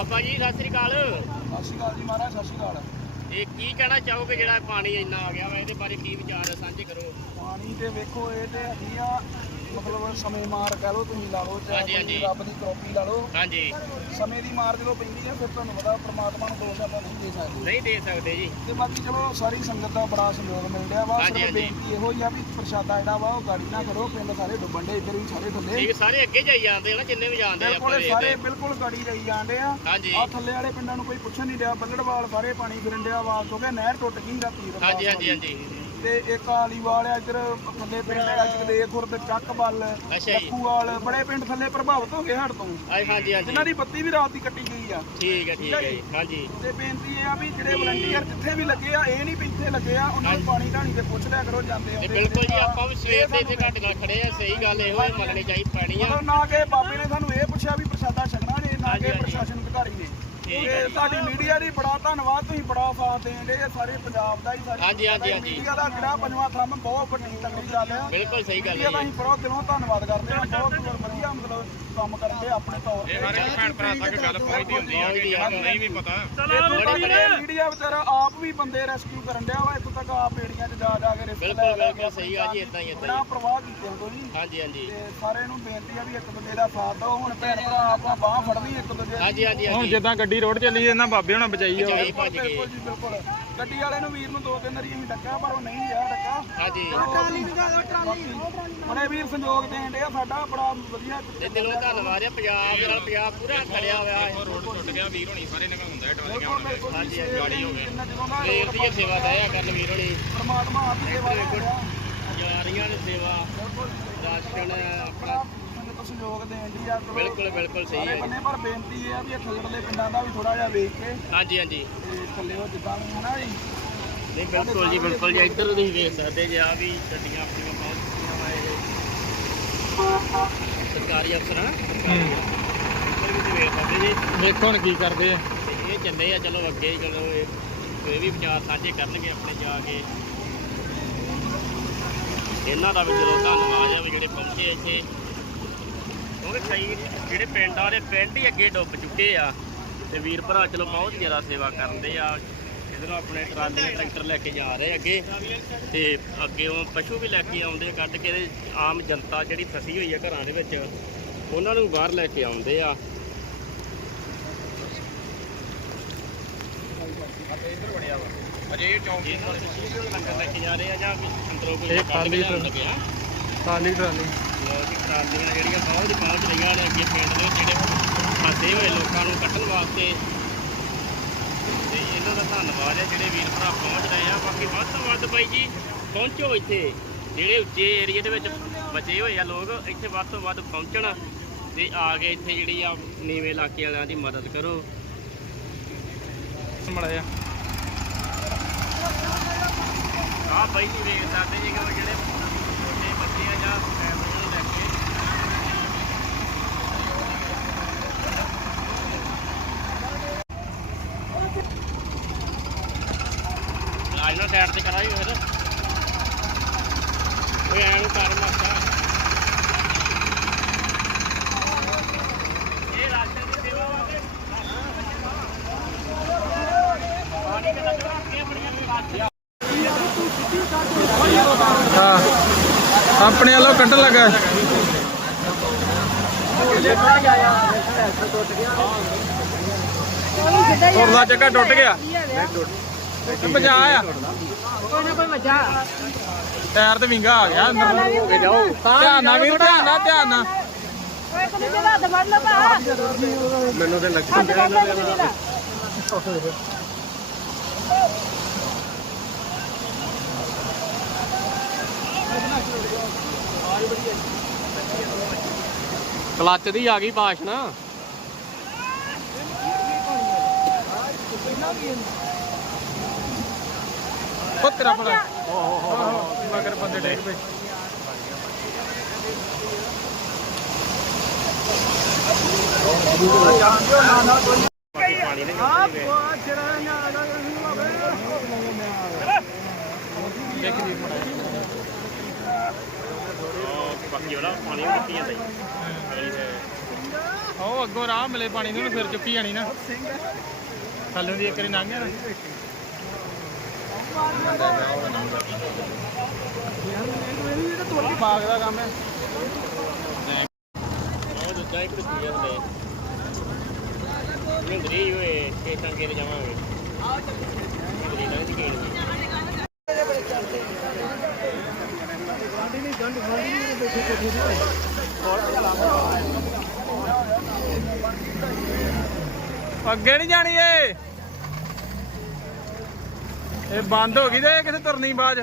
ਬਾਬਾ ਜੀ ਸਤਿ ਸ੍ਰੀ ਅਕਾਲ। ਸਤਿ ਸ਼੍ਰੀ ਅਕਾਲ ਜੀ ਮਹਾਰਾਜ ਸਤਿ ਸ਼੍ਰੀ ਅਕਾਲ। ਇਹ ਕੀ ਕਹਿਣਾ ਚਾਹੋਗੇ ਜਿਹੜਾ ਪਾਣੀ ਇੰਨਾ ਆ ਗਿਆ ਵਾ? ਇਹਦੇ ਬਾਰੇ ਕੀ ਵਿਚਾਰ ਸਾਂਝੇ ਕਰੋ। ਪਾਣੀ ਤੇ ਵੇਖੋ ਇਹ ਤੇ ਹੈਗੀ ਆ ਮਤਲਬ ਸਮੇਂ ਮਾਰ ਕਹਿ ਲਓ ਤੁਸੀਂ ਲਾ ਲਓ ਹਾਂਜੀ, ਚਾਹੇ ਹਾਂਜੀ। ਰੱਬ ਦੀ ਕਰੋਪੀ ਲਾ ਲਓ। ਹਾਂਜੀ। ਸਮੇਂ ਦੀ ਮਾਰ ਜਦੋਂ ਪੈਂਦੀ ਹੈ ਫਿਰ ਤੁਹਾਨੂੰ ਪਤਾ ਪ੍ਰਮਾਤਮਾ ਨੂੰ ਦੋਸ਼ ਆਪਾਂ ਨਹੀਂ ਦੇ ਸਕਦੇ। ਨਹੀਂ ਦੇ ਸਕਦੇ ਜੀ। ਤੇ ਬਾਕੀ ਚਲੋ ਸਾਰੀ ਸੰਗਤ ਦਾ ਬੜਾ ਸਹਿਯੋਗ ਮਿਲ ਰਿਹਾ ਵਾ। ਹਾਂਜੀ, ਸਿਰਫ ਹਾਂਜੀ। ਬੇਨਤੀ ਇਹੋ ਹੀ ਆ ਵੀ ਪ੍ਰਸ਼ਾਦਾ ਜਿਹੜਾ ਵਾ ਉਹ ਗਾੜੀ ਨਾ ਕਰੋ। ਪਿੰਡ ਸਾਰੇ ਡੁੱਬਣ ਦੇ ਇੱਧਰ ਵੀ ਸਾਰੇ ਥੱਲੇ ਠੀਕ ਸਾਰੇ ਅੱਗੇ ਜਾਈ ਜਾਂਦੇ ਆ ਨਾ ਜਿੰਨੇ ਵੀ ਜਾਂਦੇ ਆ ਬਿਲਕੁਲ ਸਾਰੇ ਬਿਲਕੁਲ ਗਾੜੀ ਰਹੀ ਜਾਂਦੇ ਆ। ਹਾਂਜੀ। ਆ ਥੱਲੇ ਵਾਲੇ ਪਿੰਡਾਂ ਨੂੰ ਕੋਈ ਪੁੱਛਣ ਨਹੀਂ ਰਿਹਾ ਬੱਲੜਵਾਲ ਸਾਰੇ ਪਾਣੀ ਫਿਰਨ ਡਿਆ ਵਾ ਕਿਉਂਕਿ ਨਹਿਰ ਟੁੱਟ ਗਈ ਰਾਤੀ ਹਾਂਜੀ ਹਾਂਜੀ ਹਾਂਜੀ। ਤੇ ਇੱਕ ਆਲੀਵਾਲ ਆ ਇੱਧਰ ਥੱਲੇ ਪਿੰਡ ਆ ਜਗਦੇ ਖੁਰਦ ਚੱਕ ਬੱਲ ਅੱਛਾ ਜੀ। ਲੱਖੂਵਾਲ ਬੜੇ ਪਿੰਡ ਥੱਲੇ ਪ੍ਰਭਾਵਿਤ ਹੋ ਗਏ ਹੜ ਤੋਂ। ਹਾਂਜੀ ਹਾਂਜੀ ਜਿਨ੍ਹਾਂ ਦੀ ਬੱਤੀ ਵੀ ਰਾਤ ਦੀ ਕੱਟੀ ਗਈ ਆ। ਠੀਕ ਹੈ ਠੀਕ ਹੈ ਜੀ। ਹਾਂਜੀ। ਤੇ ਬੇਨਤੀ ਇਹ ਆ ਵੀ ਜਿਹੜੇ ਵਲੰਟੀਅਰ ਜਿੱਥੇ ਵੀ ਲੱਗੇ ਆ ਇਹ ਨਹੀਂ ਵੀ ਇੱਥੇ ਲੱਗੇ ਆ ਉਹਨਾਂ ਨੂੰ ਪਾਣੀ ਢਾਣੀ ਤੇ ਪੁੱਛ ਲਿਆ ਕਰੋ ਜਾਂਦੇ ਤੇ ਆਉਂਦੇ ਬਿਲਕੁਲ ਜੀ। ਆਪਾਂ ਵੀ ਸਵੇਰ ਦੇ ਇੱਥੇ ਘੱਟ ਨਾਲ ਖੜੇ ਆ ਸਹੀ ਗੱਲ ਇਹੋ ਹੀ ਮੰਨਣੀ ਚਾਹੀਦੀ ਪੈਣੀ ਆ ਮਤਲਬ ਨਾ ਕਿ ਬਾਬੇ ਨੇ ਸਾਨੂੰ ਇਹ ਪੁੱਛਿਆ ਵੀ ਪ੍ਰਸ਼ਾਦਾ ਛਕਣਾ ਨੇ ਨਾ ਹਾਂਜੀ, ਕਿ ਹਾਂਜੀ। ਪ੍ਰਸ਼ਾਸਨ ਅਧਿਕਾਰੀ ਨੇ। ਤੇ। ਤੁਹਾਡੀ ਮੀਡੀਆ ਦੀ ਬੜਾ ਧੰਨਵਾਦ ਤੁਸੀਂ ਬੜਾ ਸਾਥ ਦੇਣ ਦੇ ਸਾਰੇ ਪੰਜਾਬ ਦਾ ਹੀ ਸਾਰੇ ਹਾਂਜੀ, ਹਾਂਜੀ, ਹਾਂਜੀ। ਮੀਡੀਆ ਦਾ ਜਿਹੜਾ ਪੰਜਵਾਂ ਥੰਮ ਬਹੁਤ ਵੱਡੀ ਤਕੜੀ ਗੱਲ ਆ। ਬਿਲਕੁਲ ਸਹੀ ਗੱਲ ਮੀਡੀਆ ਦਾ ਹੈ। ਅਸੀਂ ਬਹੁਤ ਦਿਲੋਂ ਧੰਨਵਾਦ ਕਰਦੇ ਹਾਂ ਬਹੁਤ ਵਧੀਆ ਮਤਲਬ ਕੰਮ ਕਰਦੇ ਆਪਣੇ ਤੌਰ ਤੇ। ਹਰ ਇੱਕ ਭੈਣ ਭਰਾ ਤੱਕ ਗੱਲ ਪਹੁੰਚਦੀ ਹੁੰਦੀ ਆ ਕਿ ਜਿਹਨਾਂ ਨੂੰ ਨਹੀਂ ਵੀ ਪਤਾ। ਮੀਡੀਆ ਵਿਚਾਰਾ ਆਪ ਵੀ ਬੰਦੇ ਰੈਸਕਿਊ ਕਰਨ ਡਿਆ ਵਾ ਇੱਥੋਂ ਤੱਕ ਆਪ ਏੜੀਆਂ 'ਚ ਜਾ ਜਾ ਕੇ ਰਿਸਕ ਬਿਲਕੁਲ ਬਿਲਕੁਲ ਸਹੀ ਆ ਜੀ ਇਦਾਂ ਹੀ ਇਦਾਂ ਬੜਾ ਹੀ ਪ੍ਰਵਾਹ ਕੀਤੇ ਹੋ ਜੀ। ਹਾਂਜੀ ਹਾਂਜੀ। ਤੇ ਸਾਰਿਆਂ ਨੂੰ ਬੇਨਤੀ ਆ ਵੀ ਇੱਕ ਦੂਜੇ ਦਾ ਸਾਥ ਦਿਓ। ਹੁਣ ਭੈਣ ਭਰਾ ਆਪਾਂ ਬਾਹ ਫੜਨੀ ਇੱਕ ਦੂਜੇ ਦੀ। ਹਾਂਜੀ ਹਾਂਜੀ ਹੁਣ ਹਾਂਜੀ ਜਿੱਦਾਂ ਗੱਡੀ ਰੋਡ ਚੱਲੀ ਇਹਨਾਂ ਬਾਬੇ ਹੋਣਾ ਬਚਾਈ ਆ ਚਾਹੀ ਭੱਜ ਗਏ। ਬਿਲਕੁਲ ਜੀ ਬਿਲਕੁਲ। ਗੱਡੀ ਵਾਲੇ ਨੂੰ ਵੀਰ ਨੂੰ ਦੋ ਤਿੰਨ ਵਾਰੀ ਅਸੀਂ ਡੱਕਾ ਪਰ ਉਹ ਨਹੀਂ ਗਿਆ ਡੱਕਾ ਹਾਂਜੀ। ਬੜੇ ਵੀਰ ਸੰਯੋਗ ਦੇਣ ਡਿਆ ਸਾਡਾ ਬੜਾ ਵਧੀਆ ਤੇ ਦਿਲੋਂ ਧੰਨਵਾਦ ਆ ਪੰਜਾਬ ਦੇ ਨਾਲ ਪੰਜਾਬ ਪੂਰਾ ਖੜਿਆ ਹੋਇਆ ਹੈ। ਰੋਡ ਟੁੱਟ ਗਿਆ ਵੀਰ ਹੋਣੀ ਸਾਰੇ ਨਗਾਉਂਦਾ ਹੈ ਟਰਾਲੀਆਂ ਹਾਂਜੀ, ਗਾੜੀ ਹੋ ਗਈ ਸਵੇਰ ਦੀ ਸੇਵਾ ਦਇਆ ਕਰਨ ਵੀਰ ਹੋਣੀ। ਪਰਮਾਤਮਾ ਆਪ ਹੀ ਸੇਵਾ ਦੇ ਰਿਹਾ ਜਾ ਰਹੀਆਂ ਨੇ ਸੇਵਾ ਰਾਸ਼ਨ ਆਪਣਾ ਬੜਾ ਸੰਗਤ ਸਹਿਯੋਗ ਦੇਣ ਦੀ ਆ ਬਿਲਕੁਲ ਬਿਲਕੁਲ ਸਹੀ ਹੈ ਬੰਨੇ ਪਰ ਬੇਨਤੀ ਆ ਵੀ ਇਹ ਥੱਲੜਲੇ ਪਿੰਡਾਂ ਦਾ ਵੀ ਥੋੜਾ ਜਿਹਾ ਵੇਖ ਕੇ ਹਾਂਜੀ ਹਾਂਜੀ। ਤੇ ਥੱਲੇ ਉਹ ਜਿੱਦਾਂ ਹੈ ਨਾ ਜੀ। ਨਹੀਂ ਬਿਲਕੁਲ ਜੀ ਬਿਲਕੁਲ ਜੀ। ਇੱਧਰ ਤੁਸੀਂ ਵੇਖ ਸਕਦੇ ਜੇ ਆ ਵੀ ਗੱਡੀਆਂ ਆਪਣੀਆਂ ਪਹੁੰਚ ਚੁੱਕੀਆਂ ਵਾ ਇਹ। ਸਰਕਾਰੀ ਅਫਸਰ ਹਨ ਸਰਕਾਰੀ ਇੱਧਰ ਵੀ ਤੁਸੀਂ ਵੇਖ ਸਕਦੇ ਜੀ। ਵੇਖੋ ਹੁਣ ਕੀ ਕਰਦੇ ਆ। ਇਹ ਚੱਲੇ ਆ ਚਲੋ ਅੱਗੇ ਹੀ ਚਲੋ ਇਹ ਇਹ ਵੀ ਵਿਚਾਰ ਸਾਂਝੇ ਕਰਨਗੇ ਆਪਣੇ ਜਾ ਕੇ। ਇਹਨਾਂ ਦਾ ਵੀ ਚਲੋ ਧੰਨਵਾਦ ਆ ਵੀ ਜਿਹੜੇ ਪਹੁੰਚੇ ਇੱਥੇ। ਕਿਉਂਕਿ ਕਈ ਜਿਹੜੇ ਪਿੰਡ ਆ ਉਹਦੇ ਪਿੰਡ ਹੀ ਅੱਗੇ ਡੁੱਬ ਚੁੱਕੇ ਆ। ਤੇ ਵੀਰ ਭਰਾ ਚਲੋ ਬਹੁਤ ਜ਼ਿਆਦਾ ਸੇਵਾ ਕਰਦੇ ਆ। ਇਧਰੋਂ ਆਪਣੇ ਟਰਾਲੇ ਟਰੈਕਟਰ ਲੈ ਕੇ ਜਾ ਰਹੇ ਅੱਗੇ। ਤੇ ਅੱਗੇ ਉਹ ਪਸ਼ੂ ਵੀ ਲੈ ਕੇ ਆਉਂਦੇ ਕੱਢ ਕੇ ਤੇ ਆਮ ਜਨਤਾ ਜਿਹੜੀ ਫਸੀ ਹੋਈ ਆ ਘਰਾਂ ਦੇ ਵਿੱਚ ਉਹਨਾਂ ਨੂੰ ਬਾਹਰ ਲੈ ਕੇ ਆਉਂਦੇ ਆ। ਅਜੇ ਇਹ ਚੌਂਕ ਵੀ ਲੰਗਰ ਲੈ ਕੇ ਜਾ ਰਹੇ ਆ ਜਾਂ ਅੰਦਰੋਂ ਕੋਈ ਖਾਲੀ ਟਰਾਲੀ। ਲੋ ਜੀ ਟਰਾਲੀਆਂ ਜਿਹੜੀਆਂ ਬਹੁਤ ਪਹੁੰਚ ਰਹੀਆਂ ਨੇ ਅੱਗੇ ਪਿੰਡ ਦੇ ਜਿਹੜੇ ਫਸੇ ਹੋਏ ਲੋਕਾਂ ਨੂੰ ਕੱਢਣ ਵਾਸਤੇ। ਤੇ ਇਹਨਾਂ ਦਾ ਧੰਨਵਾਦ ਹੈ ਜਿਹੜੇ ਵੀਰ ਭਰਾ ਪਹੁੰਚ ਰਹੇ ਆ। ਬਾਕੀ ਵੱਧ ਤੋਂ ਵੱਧ ਬਾਈ ਜੀ ਪਹੁੰਚੋ ਇੱਥੇ। ਜਿਹੜੇ ਉੱਚੇ ਏਰੀਏ ਦੇ ਵਿੱਚ ਬਚੇ ਹੋਏ ਆ ਲੋਕ ਇੱਥੇ ਵੱਧ ਤੋਂ ਵੱਧ ਪਹੁੰਚਣ ਤੇ ਆ ਕੇ ਇੱਥੇ ਜਿਹੜੀ ਆ ਨੀਵੇਂ ਇਲਾਕੇ ਵਾਲਿਆਂ ਦੀ ਮਦਦ ਕਰੋ। ਮੜਿਆ ਆਹ ਬਾਈ ਜੀ ਵੇਖ ਸਕਦੇ ਜੀ ਕਿ ਜਿਹੜੇ ਛੋਟੇ ਬੱਚੇ ਆ ਜਾਂ ਫੈਮਲੀਆਂ ਨਾ ਸਾਈਡ ਤੇ ਕਰਾਈ ਫਿਰ ਓਏ ਐਂ ਨੂੰ ਕਰ ਮਾਤਾ ਇਹ ਰਾਸ਼ਨ ਦੀ ਸੇਵਾ ਵਾਂਗੇ ਪਾਣੀ ਕਿੰਨਾ ਚੜਾ ਕੇ ਬੜੀਆਂ ਵੀ ਹਾਂ। ਆਪਣੇ ਵੱਲੋਂ ਕੱਢਣ ਲੱਗਾ। ਤੁਰਦਾ ਚੱਕਾ ਟੁੱਟ ਗਿਆ। ਆ। ਟਾਇਰ ਤੇ ਵਿੰਗਾ ਆ ਗਿਆ ਅੰਦਰ। ਜਾਓ। ਧਿਆਨ ਨਾਲ ਵੀਰ ਧਿਆਨ ਨਾਲ ਧਿਆਨ ਨਾਲ। ਮੈਨੂੰ ਤੇ ਲੱਗ ਕਲੱਚ ਦੀ ਆ ਗਈ ਬਾਸ਼ ਨਾ। ਉਹ ਤੇਰਾ ਭਲਾ ਮਗਰ ਬੰਦੇ ਡੇਗ ਪਏ ਬਾਕੀ ਉਹਦਾ ਪਾਣੀ ਮੁੱਕੀ ਜਾਂਦਾ ਉਹ ਅੱਗੋਂ ਰਾਹ ਮਿਲੇ ਪਾਣੀ ਨੂੰ ਫਿਰ ਚੁੱਕੀ ਜਾਣੀ ਨਾ। ਥੱਲੇ ਦੀ ਇੱਕ ਵਾਰੀ ਲੰਘ ਗਿਆ ਨਾ। ਬਾਗ ਦਾ ਕੰਮ ਹੈ ਉਹ ਦੂਜਾ ਇੱਕ ਰੁਪਈਆ ਹੁੰਦੇ ਨਿੰਦਰੀ ਹੋਏ ਸਟੇਸ਼ਨ ਕੇ ਜਾਵਾਂਗੇ ਨਿੰਦਰੀ ਲੰਘ ਕੇ ਗਏ ਅੱਗੇ ਨਹੀਂ ਜਾਣੀ ਏ। ਇਹ ਬੰਦ ਹੋ ਗਈ ਤੇ ਇਹ ਕਿੱਥੇ ਤੁਰਨੀ ਬਾਜ?